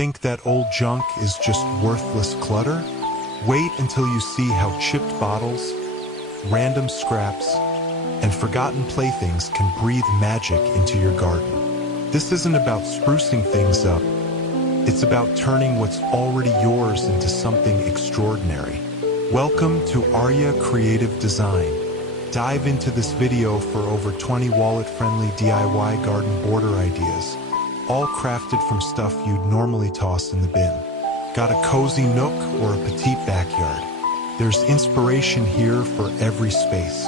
Think that old junk is just worthless clutter? Wait until you see how chipped bottles, random scraps, and forgotten playthings can breathe magic into your garden. This isn't about sprucing things up. It's about turning what's already yours into something extraordinary. Welcome to Arya Creative Design. Dive into this video for over 20 wallet-friendly DIY garden border ideas, all crafted from stuff you'd normally toss in the bin. Got a cozy nook or a petite backyard? There's inspiration here for every space.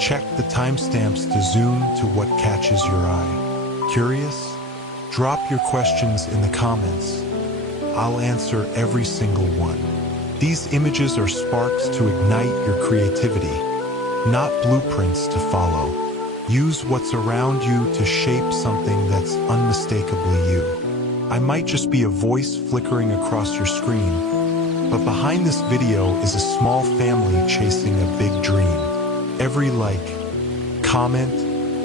Check the timestamps to zoom to what catches your eye. Curious? Drop your questions in the comments. I'll answer every single one. These images are sparks to ignite your creativity, not blueprints to follow. Use what's around you to shape something that's unmistakably you. I might just be a voice flickering across your screen, but behind this video is a small family chasing a big dream. Every like, comment,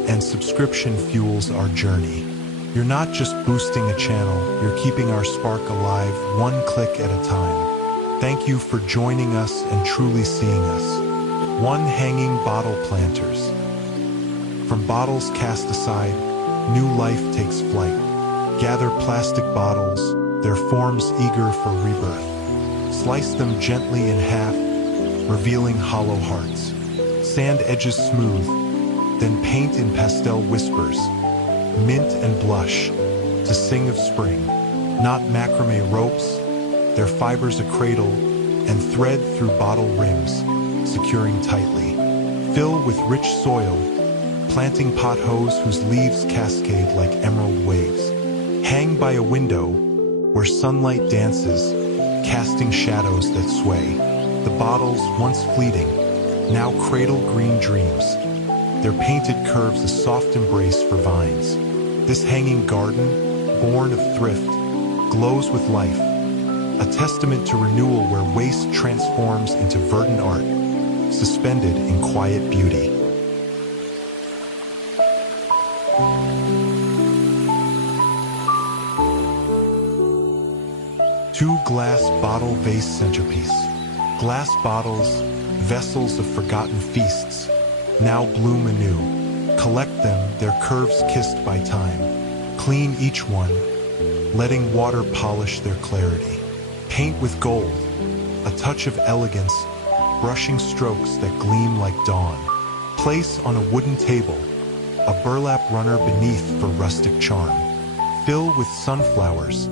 and subscription fuels our journey. You're not just boosting a channel, you're keeping our spark alive one click at a time. Thank you for joining us and truly seeing us. One hanging bottle planters. From bottles cast aside, new life takes flight. Gather plastic bottles, their forms eager for rebirth. Slice them gently in half, revealing hollow hearts. Sand edges smooth, then paint in pastel whispers, mint and blush, to sing of spring. Not macrame ropes, their fibers a cradle, and thread through bottle rims, securing tightly. Fill with rich soil, planting potholes whose leaves cascade like emerald waves. Hang by a window where sunlight dances, casting shadows that sway. The bottles, once fleeting, now cradle green dreams. Their painted curves a soft embrace for vines. This hanging garden, born of thrift, glows with life, a testament to renewal where waste transforms into verdant art, suspended in quiet beauty. Two glass bottle vase centerpiece. Glass bottles, vessels of forgotten feasts, now bloom anew. Collect them, their curves kissed by time. Clean each one, letting water polish their clarity. Paint with gold, a touch of elegance, brushing strokes that gleam like dawn. Place on a wooden table, a burlap runner beneath for rustic charm. Fill with sunflowers,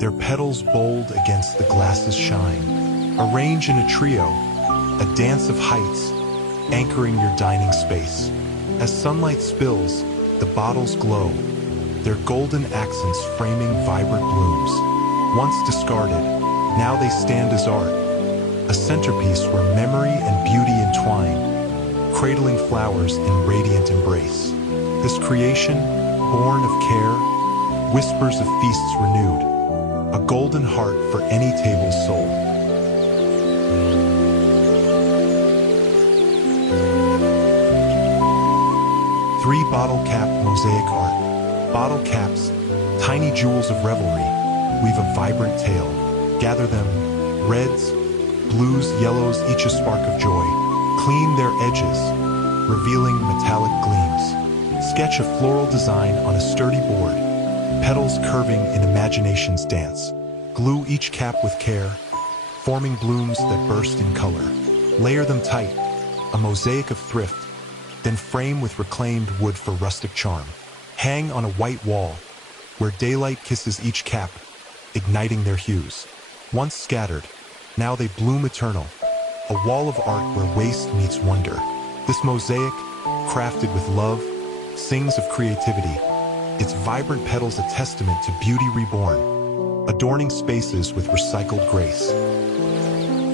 their petals bold against the glass's shine. Arrange in a trio, a dance of heights, anchoring your dining space. As sunlight spills, the bottles glow, their golden accents framing vibrant blooms. Once discarded, now they stand as art, a centerpiece where memory and beauty entwine, cradling flowers in radiant embrace. This creation, born of care, whispers of feasts renewed, a golden heart for any table sold. Three bottle cap mosaic art. Bottle caps, tiny jewels of revelry, weave a vibrant tale. Gather them, reds, blues, yellows, each a spark of joy. Clean their edges, revealing metallic gleams. Sketch a floral design on a sturdy board, petals curving in imagination's dance. Glue each cap with care, forming blooms that burst in color. Layer them tight, a mosaic of thrift, then frame with reclaimed wood for rustic charm. Hang on a white wall, where daylight kisses each cap, igniting their hues. Once scattered, now they bloom eternal, a wall of art where waste meets wonder. This mosaic, crafted with love, sings of creativity, its vibrant petals a testament to beauty reborn, adorning spaces with recycled grace.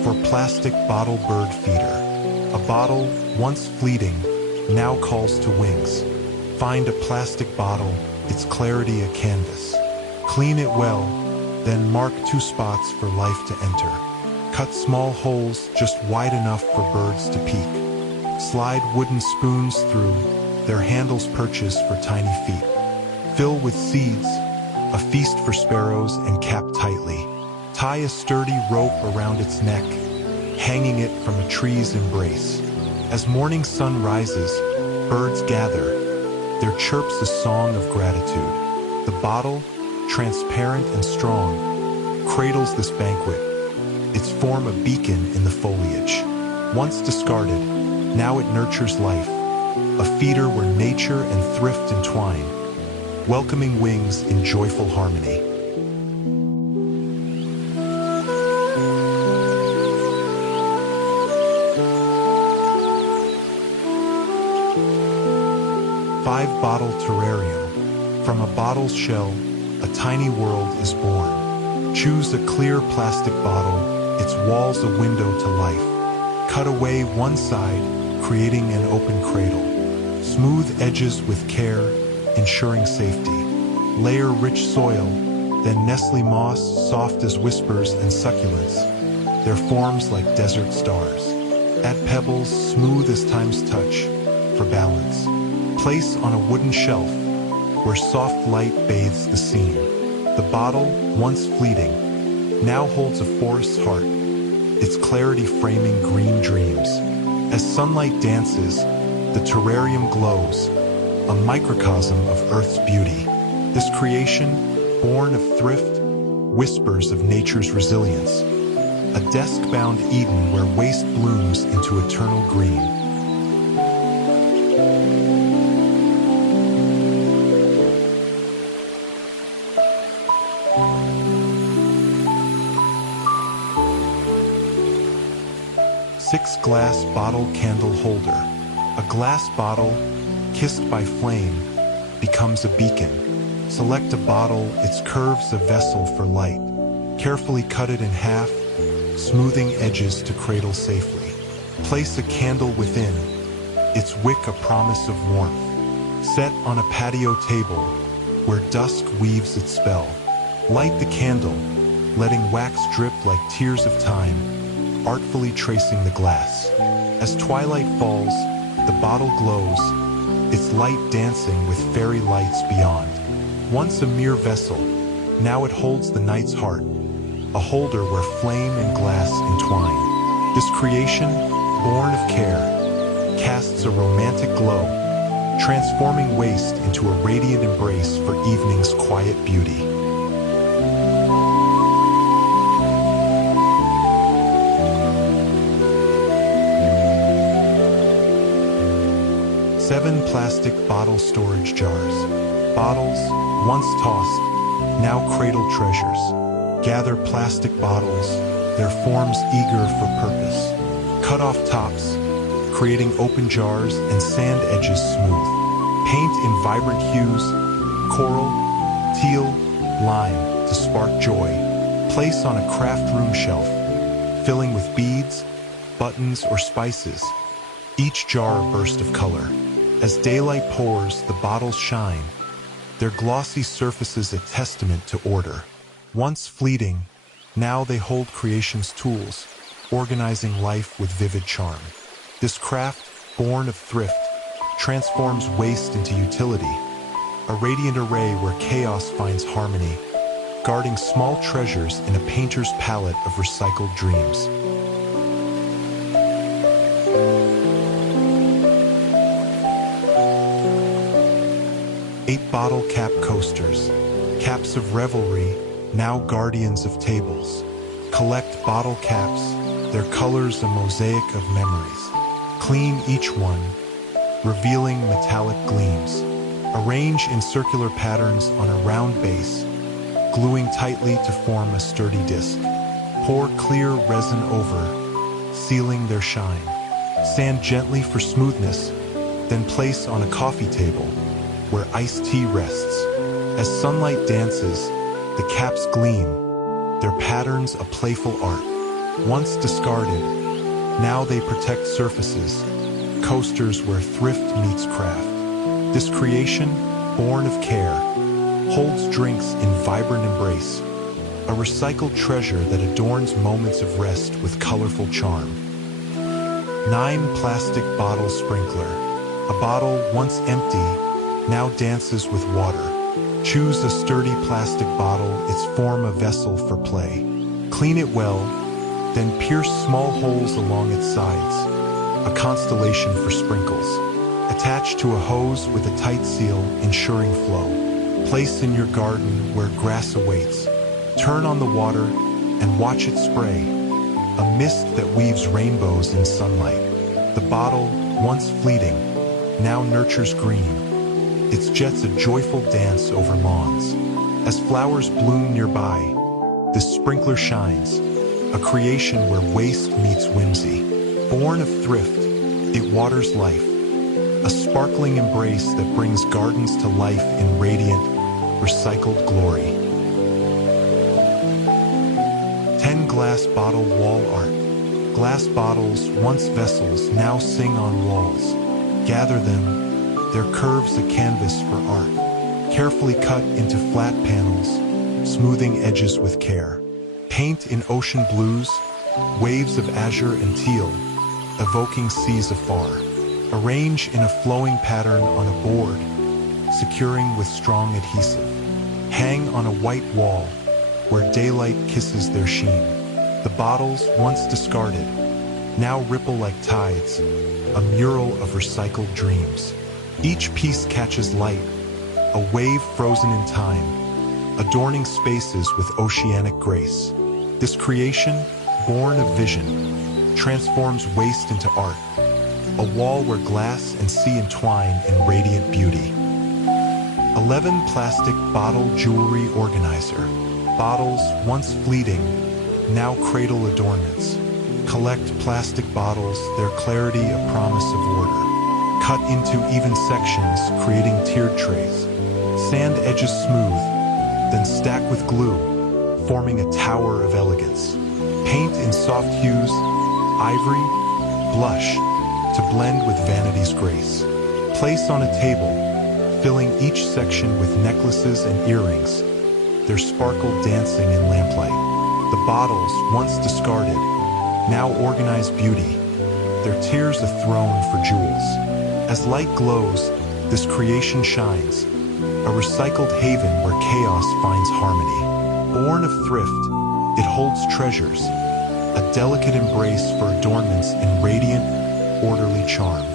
For plastic bottle bird feeder, a bottle, once fleeting, now calls to wings. Find a plastic bottle, its clarity a canvas. Clean it well, then mark two spots for life to enter. Cut small holes just wide enough for birds to peek. Slide wooden spoons through, their handles perches for tiny feet. Fill with seeds, a feast for sparrows and capped Tie a sturdy rope around its neck, hanging it from a tree's embrace. As morning sun rises, birds gather. There chirps a song of gratitude. The bottle, transparent and strong, cradles this banquet, its form a beacon in the foliage. Once discarded, now it nurtures life, a feeder where nature and thrift entwine, welcoming wings in joyful harmony. Five-bottle terrarium. From a bottle's shell, a tiny world is born. Choose a clear plastic bottle, its walls a window to life. Cut away one side, creating an open cradle. Smooth edges with care, ensuring safety. Layer rich soil, then Nestle moss, soft as whispers and succulents. Their forms like desert stars. Add pebbles, smooth as time's touch, for balance. Place on a wooden shelf, where soft light bathes the scene. The bottle, once fleeting, now holds a forest's heart, its clarity framing green dreams. As sunlight dances, the terrarium glows, a microcosm of Earth's beauty. This creation, born of thrift, whispers of nature's resilience. A desk-bound Eden where waste blooms into eternal green. Six-glass bottle candle holder. A glass bottle, kissed by flame, becomes a beacon. Select a bottle, its curves a vessel for light. Carefully cut it in half, smoothing edges to cradle safely. Place a candle within, its wick a promise of warmth. Set on a patio table, where dusk weaves its spell. Light the candle, letting wax drip like tears of time, artfully tracing the glass. As twilight falls, the bottle glows, its light dancing with fairy lights beyond. Once a mere vessel, now it holds the night's heart, a holder where flame and glass entwine. This creation, born of care, casts a romantic glow, transforming waste into a radiant embrace for evening's quiet beauty. Seven plastic bottle storage jars. Bottles, once tossed, now cradle treasures. Gather plastic bottles, their forms eager for purpose. Cut off tops, creating open jars and sand edges smooth. Paint in vibrant hues, coral, teal, lime, to spark joy. Place on a craft room shelf, filling with beads, buttons, or spices. Each jar a burst of color. As daylight pours, the bottles shine, their glossy surfaces a testament to order. Once fleeting, now they hold creation's tools, organizing life with vivid charm. This craft, born of thrift, transforms waste into utility, a radiant array where chaos finds harmony, guarding small treasures in a painter's palette of recycled dreams. Eight bottle cap coasters, caps of revelry, now guardians of tables. Collect bottle caps, their colors a mosaic of memories. Clean each one, revealing metallic gleams. Arrange in circular patterns on a round base, gluing tightly to form a sturdy disc. Pour clear resin over, sealing their shine. Sand gently for smoothness, then place on a coffee table, where iced tea rests. As sunlight dances, the caps gleam, their patterns a playful art. Once discarded, now they protect surfaces, coasters where thrift meets craft. This creation, born of care, holds drinks in vibrant embrace, a recycled treasure that adorns moments of rest with colorful charm. 9 plastic bottle sprinkler. A bottle once empty, now dances with water. Choose a sturdy plastic bottle, its form a vessel for play. Clean it well, then pierce small holes along its sides, a constellation for sprinkles. Attach to a hose with a tight seal, ensuring flow. Place in your garden where grass awaits. Turn on the water and watch it spray, a mist that weaves rainbows in sunlight. The bottle, once fleeting, now nurtures green. Its jets a joyful dance over lawns. As flowers bloom nearby, this sprinkler shines, a creation where waste meets whimsy. Born of thrift, it waters life, a sparkling embrace that brings gardens to life in radiant, recycled glory. 10 glass bottle wall art. Glass bottles, once vessels, now sing on walls. Gather them, their curves a canvas for art. Carefully cut into flat panels, smoothing edges with care. Paint in ocean blues, waves of azure and teal, evoking seas afar. Arrange in a flowing pattern on a board, securing with strong adhesive. Hang on a white wall, where daylight kisses their sheen. The bottles, once discarded, now ripple like tides, a mural of recycled dreams. Each piece catches light, a wave frozen in time, adorning spaces with oceanic grace. This creation, born of vision, transforms waste into art, a wall where glass and sea entwine in radiant beauty. 11 plastic bottle jewelry organizer. Bottles, once fleeting, now cradle adornments. Collect plastic bottles, their clarity a promise of order. Cut into even sections, creating tiered trays. Sand edges smooth, then stack with glue, forming a tower of elegance. Paint in soft hues, ivory, blush, to blend with vanity's grace. Place on a table, filling each section with necklaces and earrings, their sparkle dancing in lamplight. The bottles, once discarded, now organize beauty, their tiers a throne for jewels. As light glows, this creation shines, a recycled haven where chaos finds harmony. Born of thrift, it holds treasures, a delicate embrace for adornments in radiant, orderly charm.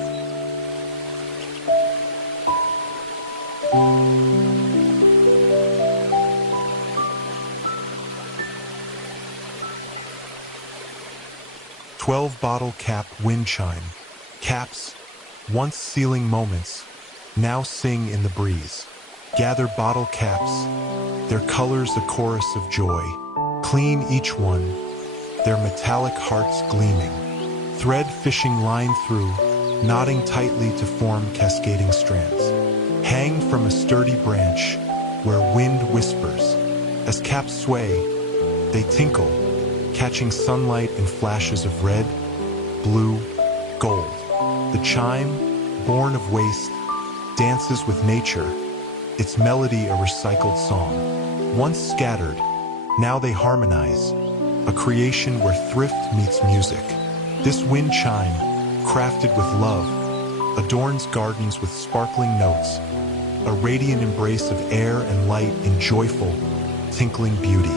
"12 bottle cap wind chime. Caps, once sealing moments, now sing in the breeze. Gather bottle caps, their colors a chorus of joy. Clean each one, their metallic hearts gleaming. Thread fishing line through, knotting tightly to form cascading strands. Hang from a sturdy branch, where wind whispers. As caps sway, they tinkle, catching sunlight in flashes of red, blue, gold. The chime, born of waste, dances with nature, its melody a recycled song. Once scattered, now they harmonize, a creation where thrift meets music. This wind chime, crafted with love, adorns gardens with sparkling notes, a radiant embrace of air and light in joyful, tinkling beauty.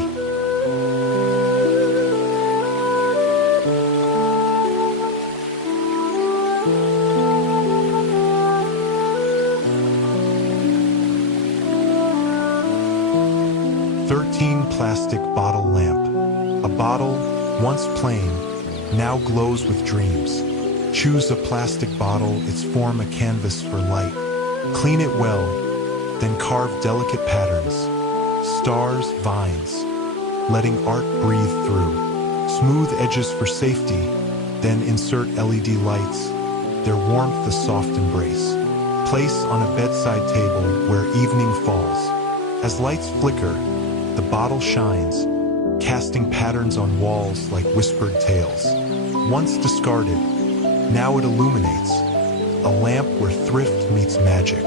Plastic bottle lamp. A bottle, once plain, now glows with dreams. Choose a plastic bottle, its form a canvas for light. Clean it well, then carve delicate patterns, stars, vines, letting art breathe through. Smooth edges for safety, then insert LED lights, their warmth a soft embrace. Place on a bedside table where evening falls. As lights flicker, the bottle shines, casting patterns on walls like whispered tales. Once discarded, now it illuminates, a lamp where thrift meets magic.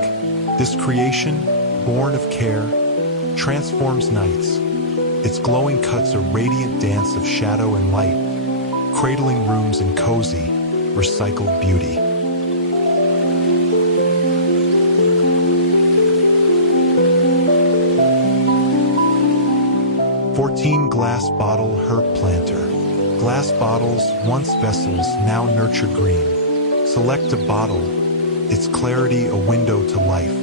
This creation, born of care, transforms nights. Its glowing cuts a radiant dance of shadow and light, cradling rooms in cozy, recycled beauty. 14 Glass Bottle Herb Planter. Glass bottles, once vessels, now nurture green. Select a bottle, its clarity a window to life.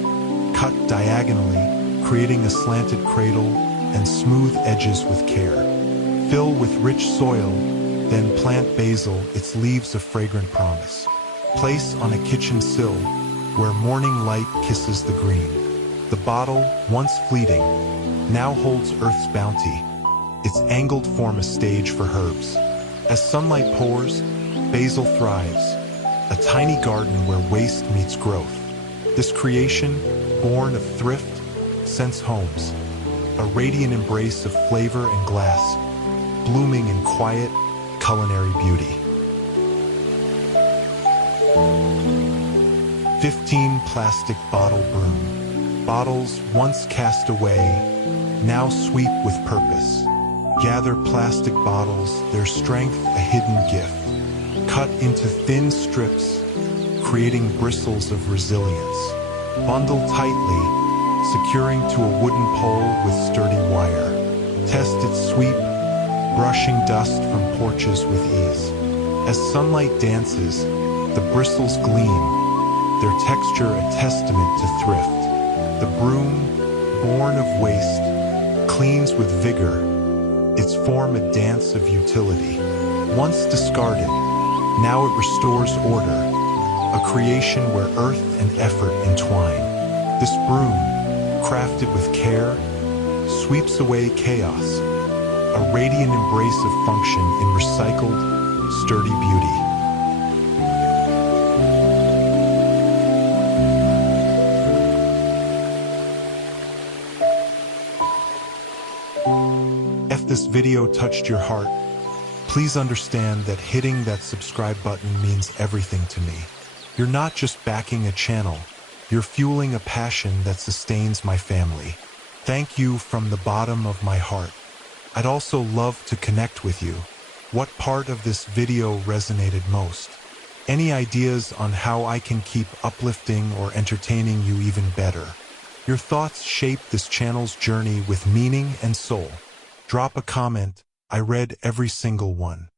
Cut diagonally, creating a slanted cradle, and smooth edges with care. Fill with rich soil, then plant basil, its leaves a fragrant promise. Place on a kitchen sill, where morning light kisses the green. The bottle, once fleeting, now holds Earth's bounty. Its angled form a stage for herbs. As sunlight pours, basil thrives, a tiny garden where waste meets growth. This creation, born of thrift, scents homes, a radiant embrace of flavor and glass, blooming in quiet, culinary beauty. 15 Plastic Bottle Broom. Bottles once cast away, now sweep with purpose. Gather plastic bottles, their strength a hidden gift. Cut into thin strips, creating bristles of resilience. Bundle tightly, securing to a wooden pole with sturdy wire. Test its sweep, brushing dust from porches with ease. As sunlight dances, the bristles gleam, their texture a testament to thrift. The broom, born of waste, cleans with vigor, its form a dance of utility. Once discarded, now it restores order, a creation where earth and effort entwine. This broom, crafted with care, sweeps away chaos, a radiant embrace of function in recycled, sturdy beauty. If this video touched your heart, please understand that hitting that subscribe button means everything to me. You're not just backing a channel, you're fueling a passion that sustains my family. Thank you from the bottom of my heart. I'd also love to connect with you. What part of this video resonated most? Any ideas on how I can keep uplifting or entertaining you even better? Your thoughts shape this channel's journey with meaning and soul. Drop a comment. I read every single one.